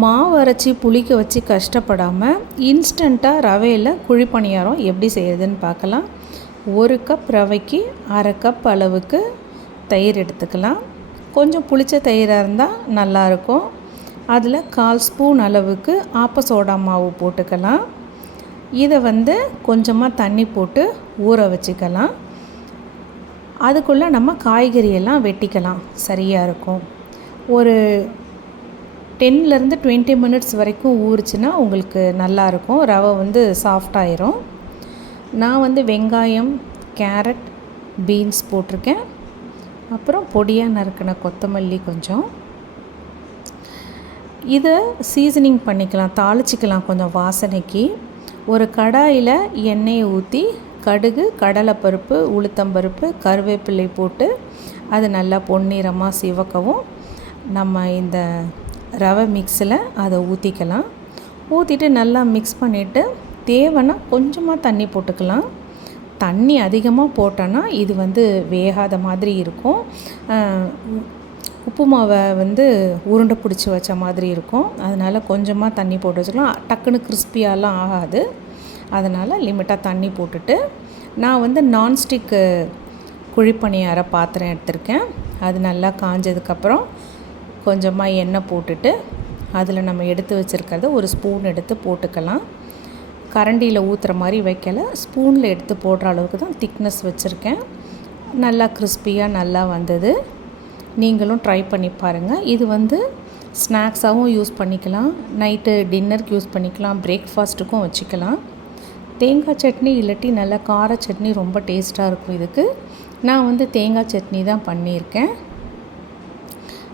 மாவு அரைச்சி புளிக்க வச்சு கஷ்டப்படாமல் இன்ஸ்டண்ட்டாக ரவையில் குழி பணியாரம் எப்படி செய்கிறதுன்னு பார்க்கலாம். ஒரு கப் ரவைக்கு அரை கப் அளவுக்கு தயிர் எடுத்துக்கலாம். கொஞ்சம் புளிச்ச தயிராக இருந்தால் நல்லாயிருக்கும் அதில் கால் ஸ்பூன் அளவுக்கு ஆப்ப சோடா மாவு போட்டுக்கலாம். இதை வந்து கொஞ்சமாக தண்ணி போட்டு ஊற வச்சுக்கலாம். அதுக்குள்ளே நம்ம காய்கறியெல்லாம் வெட்டிக்கலாம். சரியாக இருக்கும். ஒரு டென்லேருந்து டுவெண்ட்டி மினிட்ஸ் வரைக்கும் ஊறுச்சுன்னா உங்களுக்கு நல்லாயிருக்கும். ரவை வந்து சாஃப்டாயிரும் நான் வந்து வெங்காயம் கேரட் பீன்ஸ் போட்டிருக்கேன். அப்புறம் பொடியாக நறுக்கின கொத்தமல்லி கொஞ்சம். இதை சீசனிங் பண்ணிக்கலாம். தாளிச்சிக்கலாம் கொஞ்சம் வாசனைக்கு. ஒரு கடாயில் எண்ணெயை ஊற்றி கடுகு கடலைப்பருப்பு உளுத்தம்பருப்பு கருவேப்பிலை போட்டு அது நல்லா பொன்னிறமாக சிவக்கவும். நம்ம இந்த ரவை மிக்ஸில் அதை ஊற்றிக்கலாம் ஊற்றிட்டு நல்லா மிக்ஸ் பண்ணிவிட்டு தேவைன்னா கொஞ்சமாக தண்ணி போட்டுக்கலாம். தண்ணி அதிகமாக போட்டோன்னா இது வந்து வேகாத மாதிரி இருக்கும். உப்பு மாவை வந்து உருண்டை பிடிச்சி வச்ச மாதிரி இருக்கும். அதனால் கொஞ்சமாக தண்ணி போட்டு வச்சுக்கலாம். டக்குன்னு கிறிஸ்பியாலாம் ஆகாது. அதனால் லிமிட்டாக தண்ணி போட்டுட்டு நான் வந்து நான்ஸ்டிக்கு குழிப்பணியார பாத்திரம் எடுத்திருக்கேன். அது நல்லா காஞ்சதுக்கப்புறம் கொஞ்சமாக எண்ணெய் போட்டுட்டு அதில் நம்ம எடுத்து வச்சுருக்கிறத ஒரு ஸ்பூன் எடுத்து போட்டுக்கலாம். கரண்டியில் ஊற்றுற மாதிரி வைக்கலை. ஸ்பூனில் எடுத்து போடுற அளவுக்கு தான் திக்னஸ் வச்சுருக்கேன். நல்லா கிறிஸ்பியாக நல்லா வந்தது. நீங்களும் ட்ரை பண்ணி பாருங்கள் இது வந்து ஸ்நாக்ஸாகவும் யூஸ் பண்ணிக்கலாம். நைட்டு டின்னருக்கு யூஸ் பண்ணிக்கலாம். பிரேக்ஃபாஸ்ட்டுக்கும் வச்சுக்கலாம். தேங்காய் சட்னி இல்லாட்டி நல்லா கார சட்னி ரொம்ப டேஸ்ட்டாக இருக்கும் இதுக்கு. நான் வந்து தேங்காய் சட்னி தான் பண்ணியிருக்கேன்.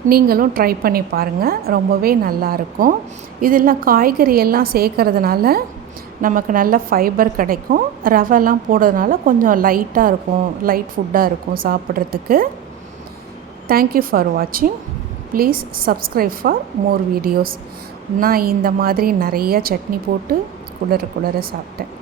நீங்களும் ட்ரை பண்ணி பாருங்கள் ரொம்பவே நல்லாயிருக்கும் இதெல்லாம் காய்கறி எல்லாம் சேர்க்கறதுனால நமக்கு நல்ல ஃபைபர் கிடைக்கும். ரவெல்லாம் போடுறதுனால கொஞ்சம் லைட்டாக இருக்கும். லைட் ஃபுட்டாக இருக்கும் சாப்பிட்றதுக்கு. தேங்க்யூ ஃபார் வாட்சிங் please subscribe for more videos நான் இந்த மாதிரி நிறைய சட்னி போட்டு குளிர குளிர சாப்பிட்டேன்.